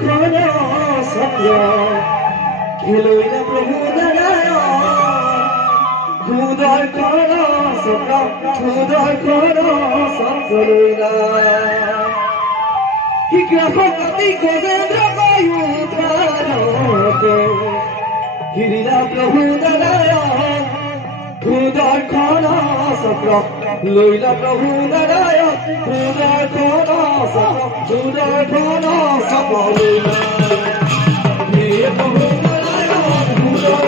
खन सत्य खेलैला प्रभु नारायण हृदय खन सत्य हृदय खन सत्य ग्रहपति गोविंद्र वायुधारते गिरिला प्रभु नारायण हृदय खन सत्य लैला प्रभु नारायण हृदय खन सत्य हृदय खन सत्य लैला प्रभु नारायण हृदय खन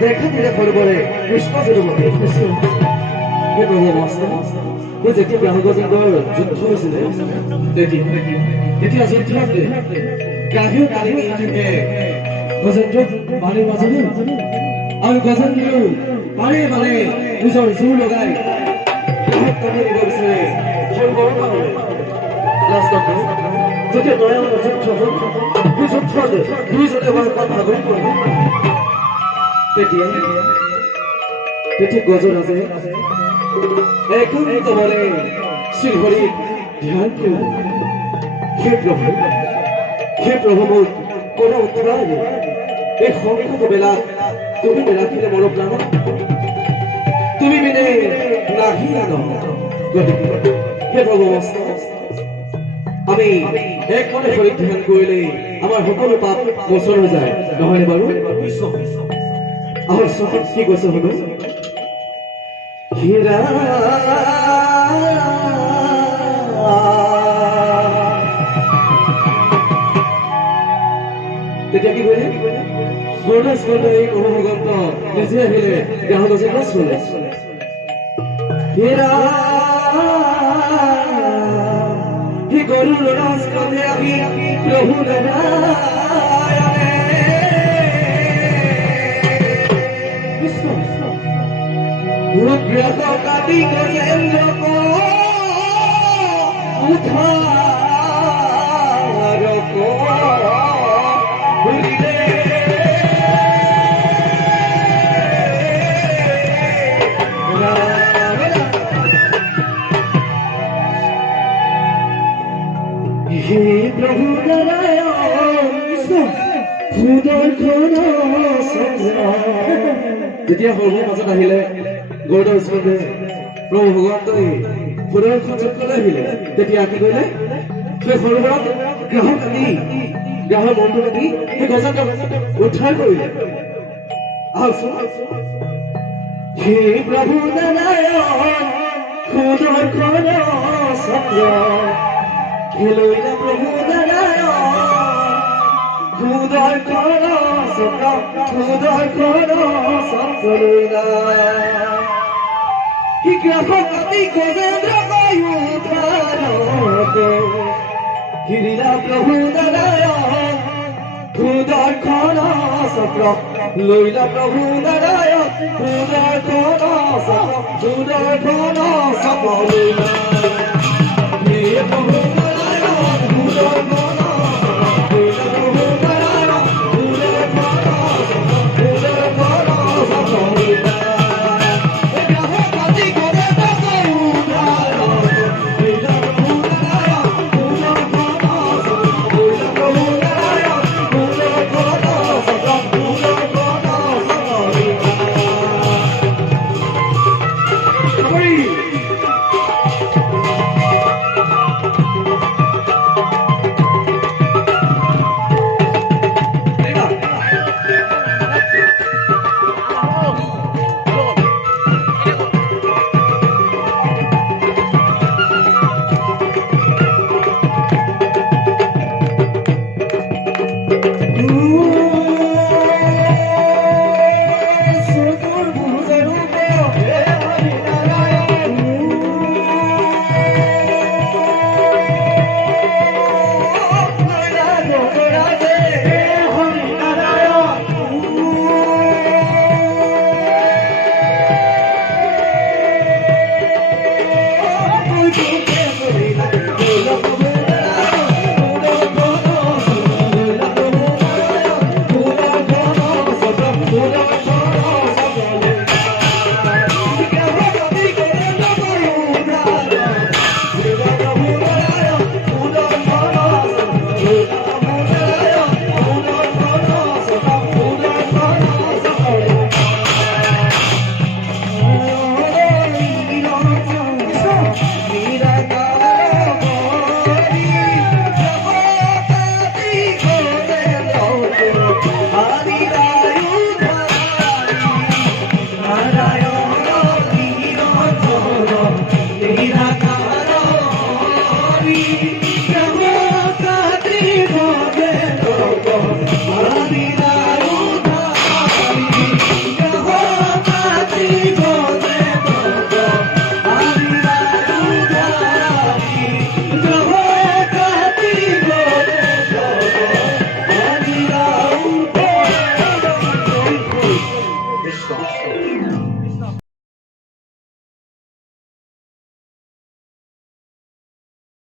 দেখা দিলে ফলবৰে কৃষ্ণ যদুমতী হে প্ৰভু মাষ্টাৰ হে যেতিয়া ব্ৰহ্মগজেন্দ্ৰৰ যুদ্ধ হৈছিলে তেতিয়া যুদ্ধত গাভীও কালি থাকে গজেন্দ্ৰক পানীৰ মাজলৈ আৰু গজেন্দ্ৰও পাৰে নিজৰ জোৰ লগাই গাভীক কাটি দিব বিচাৰে ফলবৰৰ কাৰণে লাষ্টত যেতিয়া নয়নৰ যুদ্ধ হ'ল সেই যুদ্ধত দুইজনে হোৱাৰ ভাগৰি পৰিল তেতিয়া গজৰাজে একান্ত মনে শ্ৰীহৰিক ধ্যান কৰিল হে প্ৰভু মোৰ কোনো উত্তৰ এই সংকট বেলাত তুমি নেৰাখিলে মোৰ প্ৰাণ তুমি বিনে নাহি গতিকে হে প্ৰভু আমি এক মনে হৰিক ধ্যান কৰিলে আমাৰ সকলো পাপ মোচন হৈ যায় নহয়নে বাৰু আমার কি কৈছে হলো হীরা তেতিয়া কি কৰিলে গণেশ গণেশ ভগৱন্ত নিজে আহিলে গ্ৰাহক চলে হীৰা হি গৰুৰ ৰস কাঁধে আহি প্ৰভু रुद्र कवि गजेंद्र को उधार को भूले हे प्रभु नारायण खुदर खोना যেতিয়া সৰুৰ মাজত আহিলে গৌড়ৰ স্কন্ধে প্ৰভু ভগৱন্তই ফুলৰ সঞ্চকলৈ আহিলে তেতিয়া কি কৰিলে সেই সৰুবোৰক গ্ৰাহক আনি গ্ৰাহৰ মনটো কাটি সেই গজেন্দ্ৰক উদ্ধাৰ কৰিলে হে প্ৰভু নাৰায়ণ খুদৰ খন চক্ৰ খেলৈলা প্ৰভু নাৰায়ণ খুদৰ খন চক্ৰ খুদৰ খন চক্ৰলৈলা হি গ্ৰাহক আদি গজেন্দ্ৰ উদ্ধাৰতে গিৰিলা প্ৰভু নাৰায়ণ খুদৰ খন চক্ৰ লৈলা প্ৰভু নাৰায়ণ খুদৰ খন চক্ৰ লৈলা